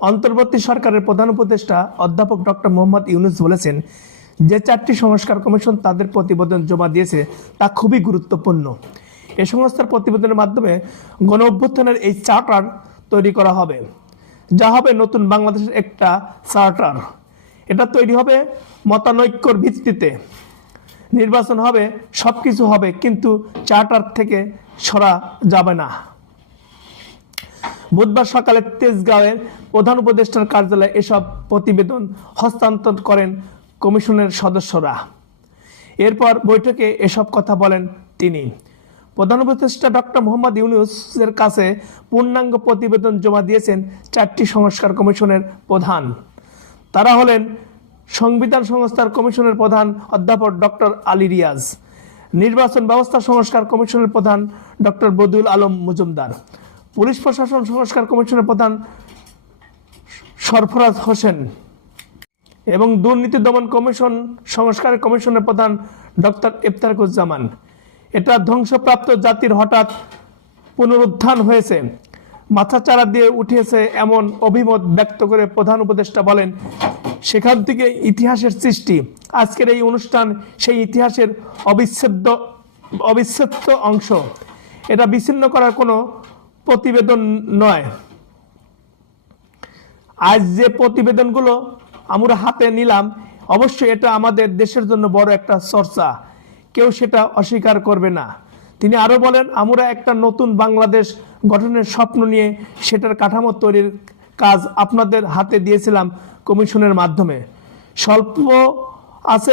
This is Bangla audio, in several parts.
অন্তর্বর্তী সরকারের প্রধান উপদেষ্টা অধ্যাপক ডক্টর মোহাম্মদ ইউনূস বলেছেন, যে 4টি সংস্কার কমিশন তাদের প্রতিবেদন জমা দিয়েছে তা খুবই গুরুত্বপূর্ণ। এ সংস্থার প্রতিবেদনের মাধ্যমে গণঅভ্যুত্থানের এই চার্টার তৈরি করা হবে, যা হবে নতুন বাংলাদেশের একটা চার্টার। এটা তৈরি হবে মতানৈক্যর ভিত্তিতে। নির্বাচন হবে, সব কিছু হবে, কিন্তু চার্টার থেকে সরা যাবে না। বুধবার সকালে তেজগাঁওয়ের প্রধান উপদেষ্টার কার্যালয়ে এসব প্রতিবেদন হস্তান্তর করেন কমিশনের সদস্যরা। এরপর বৈঠকে এসব কথা বলেন তিনি। প্রধান উপদেষ্টা ডক্টর মোহাম্মদ ইউনূসের কাছে পূর্ণাঙ্গ প্রতিবেদন জমা দিয়েছেন 4টি সংস্কার কমিশনের প্রধান। তারা হলেন সংবিধান সংস্কার কমিশনের প্রধান অধ্যাপক ডক্টর আলী রিয়াজ, নির্বাচন ব্যবস্থা সংস্কার কমিশনের প্রধান ডক্টর বদিউল আলম মজুমদার, পুলিশ প্রশাসন সংস্কার কমিশনের প্রধান সরফরাজ হোসেন এবং দুর্নীতি দমন কমিশন সংস্কার কমিশনের প্রধান ডক্টর ইফতেখারুজ্জামান। এটা ধ্বংসপ্রাপ্ত জাতির হঠাৎ পুনরুত্থান হয়েছে, মাথাচাড়া দিয়ে উঠেছে এমন অভিমত ব্যক্ত করে প্রধান উপদেষ্টা বলেন, সেখান থেকে ইতিহাসের সৃষ্টি। আজকের এই অনুষ্ঠান সেই ইতিহাসের অবিচ্ছেদ্য অংশ। এটা বিচ্ছিন্ন করার কোনো প্রতিবেদন নয়। আজ যে প্রতিবেদনগুলো আমরা হাতে নিলাম, অবশ্যই এটা আমাদের দেশের জন্য বড় একটা চর্চা, কেউ সেটা অস্বীকার করবে না। তিনি আরও বলেন, আমরা একটা নতুন বাংলাদেশ গঠনের স্বপ্ন নিয়ে সেটার কাঠামো তৈরির কাজ আপনাদের হাতে দিয়েছিলাম কমিশনের মাধ্যমে। স্বপ্ন আছে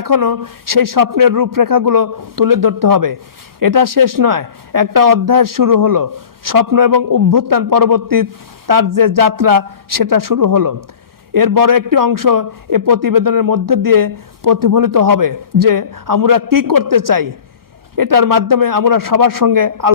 এখনো, সেই স্বপ্নের রূপরেখাগুলো তুলে ধরতে হবে। এটা শেষ নয়, একটা অধ্যায় শুরু হলো। স্বপ্ন এবং অভ্যুত্থান পরবর্তী তার যে যাত্রা, সেটা শুরু হলো। এর বড় একটি অংশ এ প্রতিবেদনের মধ্যে দিয়ে প্রতিফলিত হবে যে আমরা কি করতে চাই। এটার মাধ্যমে আমরা সবার সঙ্গে